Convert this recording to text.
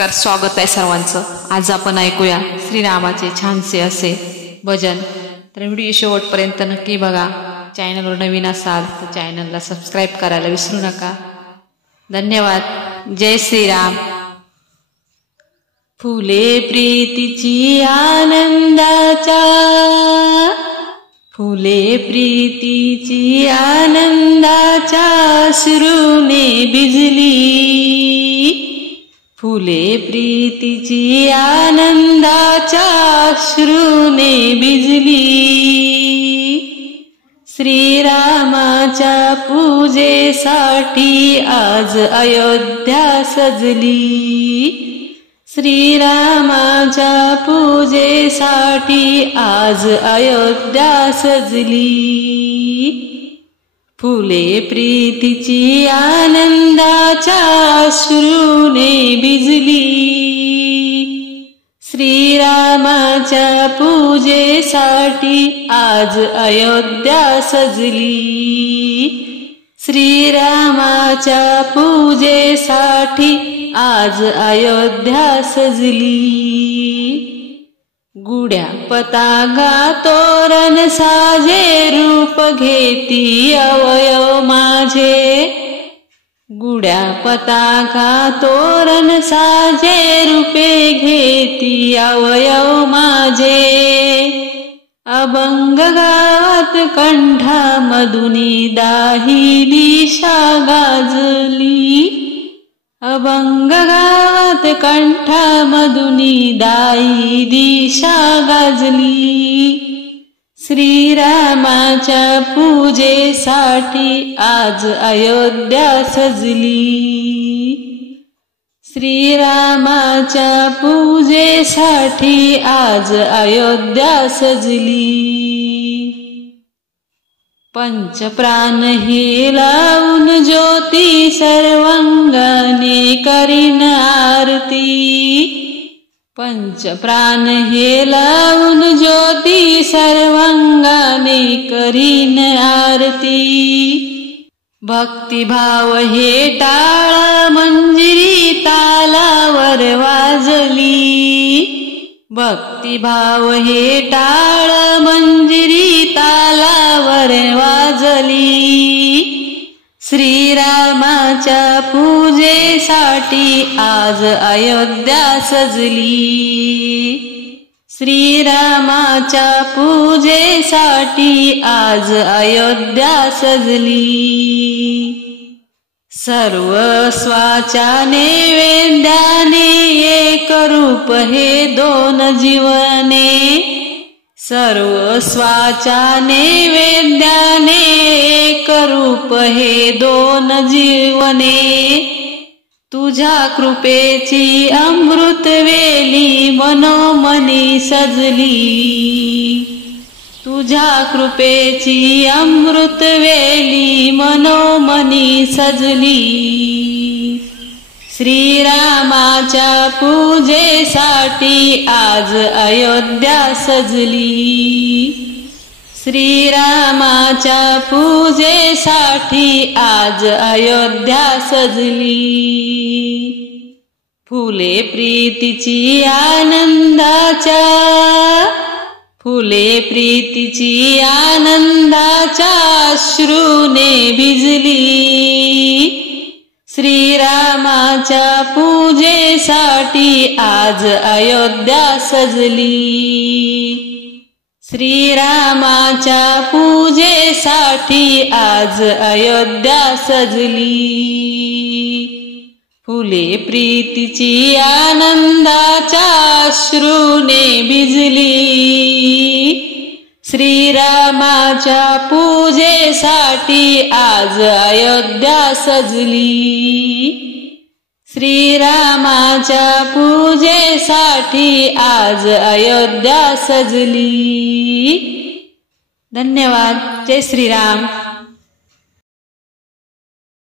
नमस्कार, स्वागत आहे सर्वांचं। आज आपण ऐकूया श्रीरामाचे छानसे असे भजन। तर व्हिडिओ शेवटपर्यंत नक्की बघा। चॅनलवर नवीन असाल तर चॅनलला सबस्क्राइब करायला विसरू नका। धन्यवाद। जय श्रीराम। फुले प्रीतीची आनंदाच्या, फुले प्रीतीची आनंदाच्या अश्रूने भिजली, फुले प्रीतीची आनंदाच्या अश्रूने भिजली, श्रीरामाच्या पूजेसाठी आज अयोध्या सजली, श्रीरामाच्या पूजेसाठी आज अयोध्या सजली, फुले प्रीतीची आनंदाच्या अश्रूने भिजली, श्रीरामाच्या पूजेसाठी आज अयोध्या सजली, श्रीरामाच्या पूजेसाठी आज अयोध्या सजली, गुड्या पताका तोरण साजे रूप घेती अवयव माझे, गुड्या पताका तोरण साजे रूपे घेती अवयव माझे, अभंग गावात कंठा मधुनी दाही दिशा गाजली, अभंग गावात कंठा मधुनी दाई दिशा गाजली, श्रीरामाच्या पूजेसाठी आज अयोध्या सजली, श्रीरामाच्या पूजेसाठी आज अयोध्या सजली, पंचप्राण हे लावून ज्योती सर्वांगाने करीन आरती, पंचप्राण हे लावून ज्योती सर्वांगाने करीन आरती, भक्तिभाव हे टाळ मंजिरी तालावर वाजली, भक्तिभाव हे टाळ मंजिरी तालावर वाजली, श्रीरामाच्या पूजेसाठी आज अयोध्या सजली, श्रीरामाच्या पूजेसाठी आज अयोध्या सजली, सर्वस्वाच्या नैवेद्याने एक रूप हे दोन जीवने, सर्वस्वाच्या नैवेद्याने एक रूप हे दोन जीवने, तुझ्या कृपेची अमृतवेली मनोमनी सजली, तुझ्या कृपेची अमृतवेली मनोमनी सजली, श्रीरामाच्या पूजेसाठी आज अयोध्या सजली, श्रीरामाच्या पूजेसाठी आज अयोध्या सजली, फुले प्रीतीची आनंदाच्या, फुले प्रीतीची आनंदाच्या अश्रूने भिजली, श्रीरामाच्या पूजेसाठी आज अयोध्या सजली, श्रीरामाच्या पूजेसाठी आज अयोध्या सजली, फुले प्रीतीची आनंदाच्या अश्रूने भिजली, श्रीरामाच्या पूजेसाठी आज अयोध्या सजली, श्रीरामाच्या पूजेसाठी आज अयोध्या सजली। धन्यवाद। जय श्रीराम।